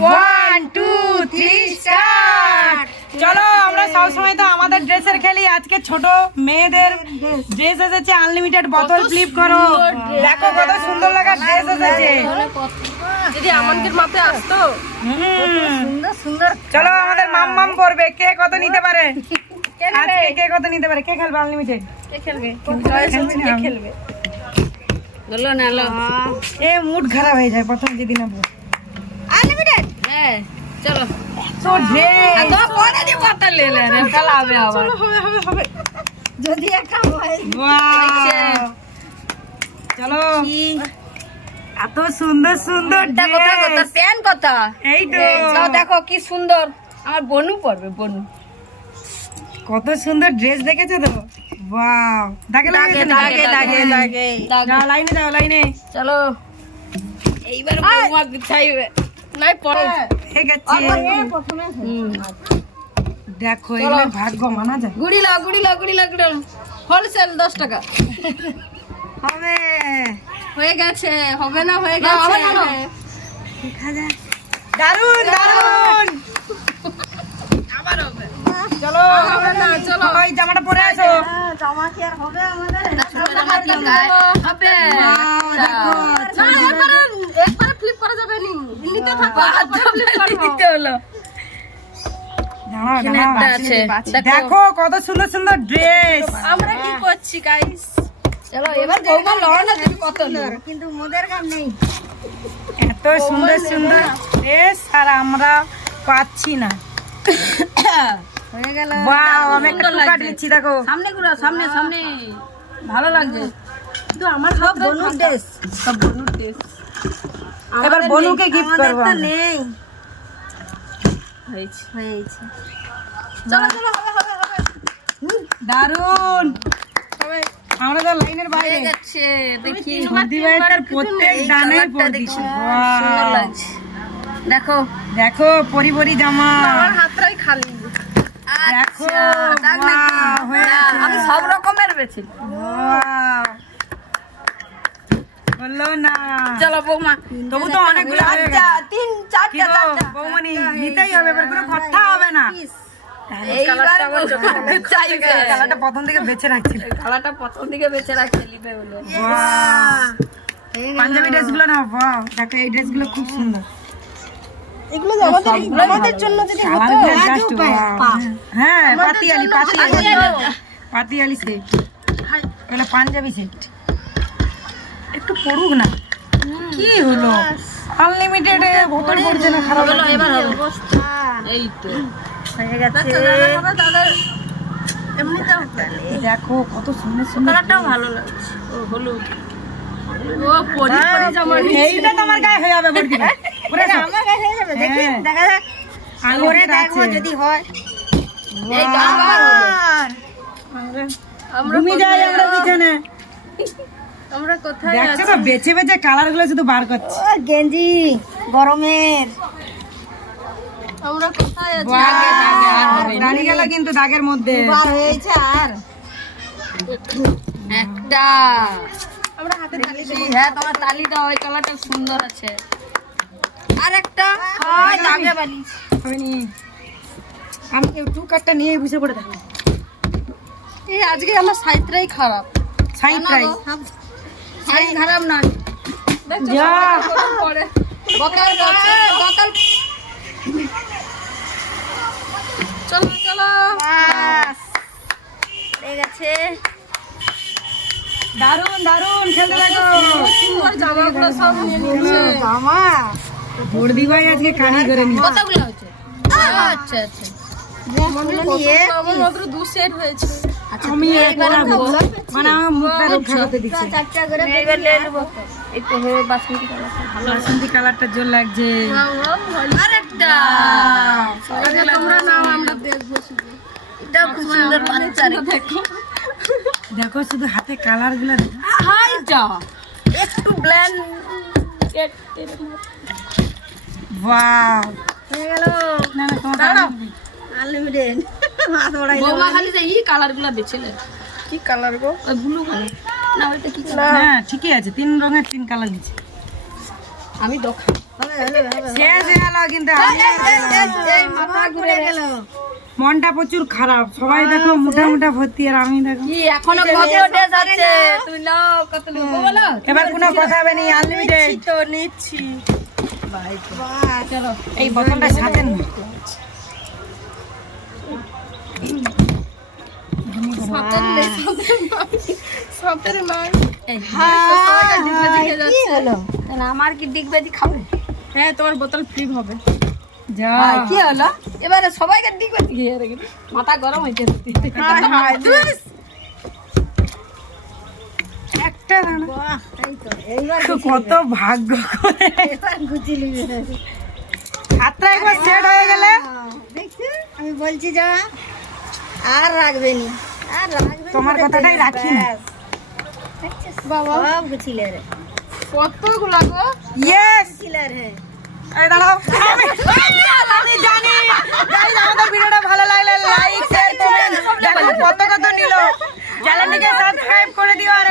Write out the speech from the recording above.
1 2 3 start. চলো আমরা সব সময় তো আমাদের ড্রেসের খেলি, আজকে ছোট মেয়েদের ড্রেস এসেছে আনলিমিটেড বোতল ফ্লিপ করো। দেখো কত সুন্দর লাগা ড্রেস এসেছে। যদি আমাদের মাপে আসতো। সুন্দর সুন্দর। চলো আমাদের মাম্মাম করবে, কে কত নিতে পারে, আজকে কে কত নিতে পারে, কে খেলবে আনলিমিটেড? কে খেলবে? কে খেলবে? বলো না লো। এ মুড খারাপ হয়ে যায় প্রথম যেদিন নেবো। আনলিমিটেড। হ্যাঁ চলো। তো ড্রেস তো পরে দি বোতল ले ले রে খেলাবে আবার। হবে যদি একটা হয়। ওয়াও চলো এত সুন্দর সুন্দর এটা কথা কথা ড্রেস। প্যান কথা। এই তো তো দেখো কি সুন্দর, আমার বনু পড়বে বনু। কত সুন্দর ড্রেস দেখেছো তো? ওয়াও দাগে লাগে লাগে। যাও লাইনে যাও লাইনে। চলো এইবার বৌমা বিছাইবে নাই পরে। ঠিক আছে দেখো এগুলো ভাগ্য মানা যায়। গুড়ি লাও হোলসেল 10 টাকা। হবে হয়ে গেছে, হবে না হয়ে গেছে। দেখা যায়। দারুন দারুন আবার হবে। চলো হবে না চলো। ওই জামাটা পরে আসো। জামা কি আর হবে আমাদের? হবে দেখো না একবারে ফ্লিপ করা যাবে নি। দিল্লিতে থাকো ফ্লিপ করতে হলো। দাঁড়াও, এখানে দাঁড়াও। একটা আছে, দেখো কত সুন্দর সুন্দর ড্রেস। আমরা কি করছি গাইস? চলো এবার বৌমা লড়ানো তুমি কত সুন্দর, কিন্তু মোদের কাম নেই। এত সুন্দর সুন্দর ড্রেস আর আমরা পাচ্ছি না। হয়ে গেল। ওয়াও আমি একটা টুকা দিচ্ছি দেখো। সামনে ঘুরো, সামনে সামনে ভালো লাগছে। কিন্তু আমার সব বনুর ড্রেস। সব বনুর ড্রেস এবার বনুকে গিফট আমাদের করবো তো আমি। নেই। হয়েছে। হয়েছে। চলো চলো হবে হবে হবে। দারুন আমরা তো লাইনের বাইরে। হয়ে গেছে দেখি দিবাইটার প্রত্যেক এই ডানে কালারটা পড়ছে। দেখি সুন্দর লাগছে। দেখো দেখো পরি পরি জামা। আমার হাতটাই খালি। দেখো, দেখ না কি? বাহ, হয়ে না, গেছে। আমি সব রকমের বেছি। ওয়াও বললো না। চলো বৌমা। তবু তো অনেকগুলো হয়ে গেছে। তিন কি চারটা গো, বৌমনি নিতেই হবে, এবার কোনো কথা হবে না। এইবার চাইবে। কালারটা প্রথম থেকে বেছে রাখছিল। কালারটা প্রথম দিকে বেঁচে রাখতে লিবে বলে। বাহ, পাঞ্জাবি ড্রেসগুলো না, বাহ দেখো এই ড্রেসগুলো খুব সুন্দর। এগুলো যে আমাদের জন্য যদি হতো। কালারগুলো জাস্ট হ্যাঁ পাতিয়ালি পাতিয়ালি সেট, এগুলো পাঞ্জাবি সেট। একটু পড়ুক না, কি হলো আনলিমিটেড বোতল পড়ছে না, খারাপ চলো এবার হবে। অবস্থা। এই তো হয়ে গেছে। দেখো কত সুন্দর সুন্দর। কালারটাও ভালো লাগছে। ও হলুদ। ও পরি পরি জামা। এইটা তোমার গায়ে হয়ে যাবে বলকি পুরো সব। আমার কাছে হয়ে যাবে, দেখি হ্যাঁ। দেখা যাক। আলু করে আছে। দেখবো যদি হয়। এই তো আমার হলো। আমরা ঘুমিয়ে যাই আমরা পিছনে। আমরা কোথায় দেখছো তো বেছে বেছে কালার গুলো শুধু বার করছে। ও গেঞ্জি গরমের। আমরা কোথায় আছি? দাঁড়িয়ে গেল কিন্তু দাগের মধ্যে। বার হয়েছে আর একটা আমরা হাতে তালি দিই। হ্যাঁ তোমার তালি দাও, ওই কালারটা সুন্দর আছে। আর একটা হয় দাগে বালি। হয়নি। আমি টু কাটটা নিয়ে বসে পড়ে থাকি। এই আজকে আমার সাইজটাই খারাপ। সাইড প্রাইস সাইজ খারাপ না। যা পরে বোতল বোতল। চলো চলো। বাস হয়ে গেছে। দারুন দারুন খেলতে থাকো। সুন্দর জামাগুলো সব নিয়ে নিচ্ছে। জামা বর্দি ভাই আজকে কানি করে নি। কতগুলো হয়েছে? আচ্ছা আচ্ছা। নিয়ে আমার মাত্র 2 সেট হয়েছে। আমি মানে আমার মুখটা রক্ষা করতে দিচ্ছি। চারটা করে এইবার নিয়ে নেব। এই তো হয়ে বাসন্তী কালারটা ভালো। বাসন্তী কালারটা জোর লাগছে। আরেকটা। আরে তোমরা নাও, আমরা দেখবো শুধু। এটা খুব সুন্দর বাচ্চারে। দেখো দেখো শুধু হাতে কালার গুলো। হাই যা একটু ব্ল্যান্ড। ওয়াও হয়ে গেল। না না তোমার দাঁড়াও। আনলিমিটেড হাত বাড়াই বৌমা খালি যে এই কালারগুলো বেছেলে। কি কালার গো? ওই ব্লু কালার না, ওইটা কি কালার? হ্যাঁ ঠিকই আছে, 3 রঙের 3 কালার দিচ্ছে। আমি দোকান হবে হবে হবে। শেষ হয়ে গেল। কিন্তু আমি এই মাথা ঘুরে গেল। মনটা প্রচুর খারাপ, সবাই দেখো মোটা মোটা ভর্তি আর আমি দেখো। কি এখনো কত ড্রেস আছে? তুমি নাও কত নেবো বলো? এবার কোনো কথা হবে না, আনলিমিটেড। তো নিচ্ছি চলো এই বোতলটা সাথে না। এই সবাইকে ডিগবাজি খেয়ে যাচ্ছে। না, আমার কি ডিগবাজি খাবে? হ্যাঁ তোমার বোতল ফ্রি হবে। যা কি হলো? এবারে সবাইকে ডিগবাজি খেয়ে রেখে মাথা গরম হয়েছে। একটা দানা। কত ভাগ্য করে হাতটা একবার সেট হয়ে গেলে আমি বলছি যা আর রাখবে নি, আর রাখবে তোমার কথাটাই রাখি না। বাবা সব গুছিলে রে, কতগুলো গো? ইয়েস, গুছিলে রে। এই দাঁড়াও। আমি জানি গাইস, আমাদের ভিডিওটা ভালো লাগলে লাইক শেয়ার কমেন্ট, দেখো কত কত নিল। চ্যানেলটিকে সাবস্ক্রাইব করে দিও আর